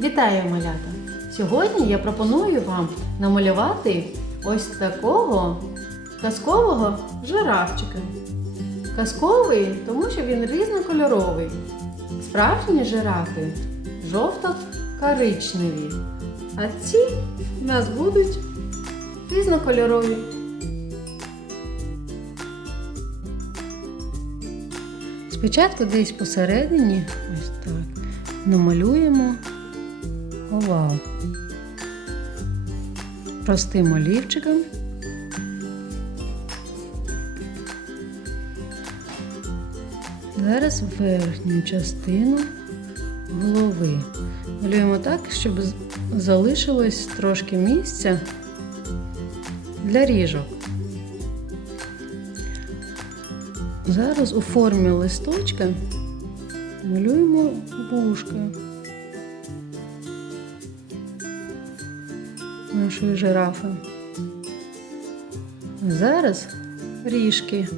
Вітаю, малята! Сьогодні я пропоную вам намалювати ось такого казкового жирафчика. Казковий, тому що він різнокольоровий. Справжні жирафи жовто-коричневі. А ці в нас будуть різнокольорові. Спочатку десь посередині, ось так, намалюємо овал. Простим олівчиком. Зараз верхню частину голови. Малюємо так, щоб залишилось трошки місця для ріжок. Зараз у формі листочка малюємо вушка нашої жирафи. Зараз ріжки.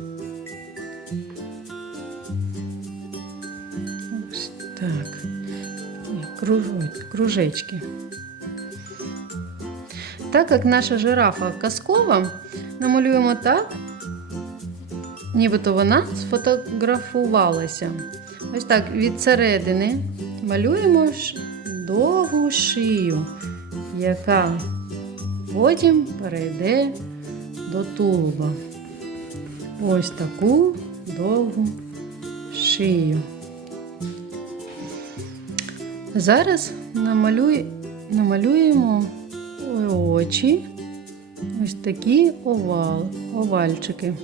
Ось так. Кружечки. Так як наша жирафа казкова, намалюємо так, нібито вона сфотографувалася. Ось так від середини малюємо довгу шию, яка потім перейде до тулуба. Ось таку довгу шию. Зараз намалюй, намалюємо очі, ось такі овал, овальчики.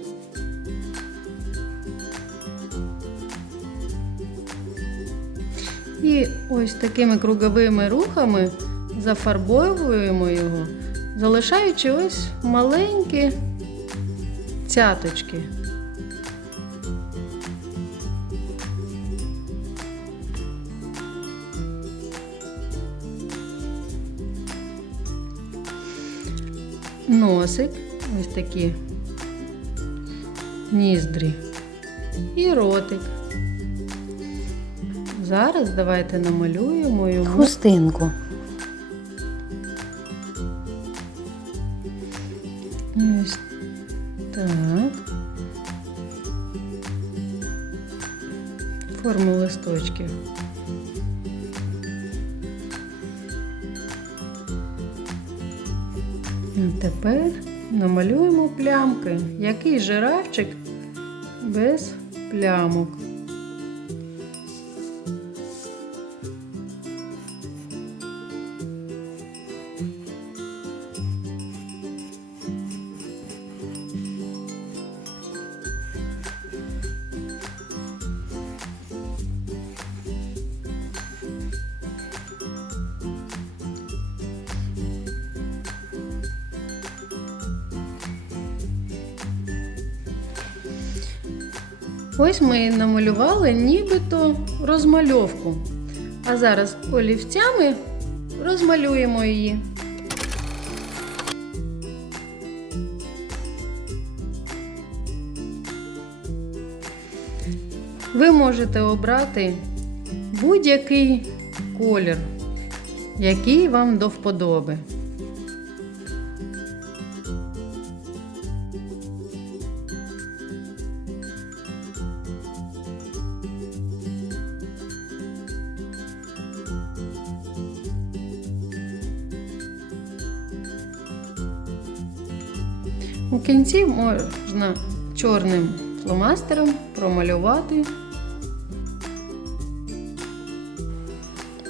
І ось такими круговими рухами зафарбовуємо його, залишаючи ось маленькі цяточки. Носик, ось такі ніздрі і ротик. Зараз давайте намалюємо йому Хустинку. Ось так. Форму листочків. А тепер намалюємо плямки. Який жирафчик без плямок. Ось ми намалювали нібито розмальовку. А зараз олівцями розмалюємо її. Ви можете обрати будь-який колір, який вам до вподоби. У кінці можна чорним фломастером промалювати,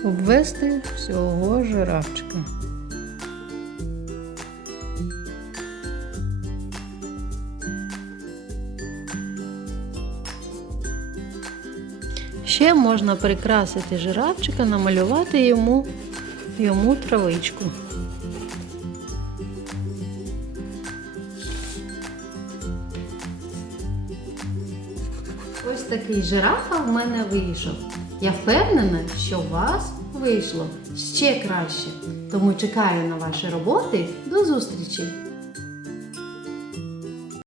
обвести всього жирафчика. Ще можна прикрасити жирафчика, намалювати йому, йому травичку. Ось такий жирафа в мене вийшов. Я впевнена, що у вас вийшло ще краще. Тому чекаю на ваші роботи. До зустрічі!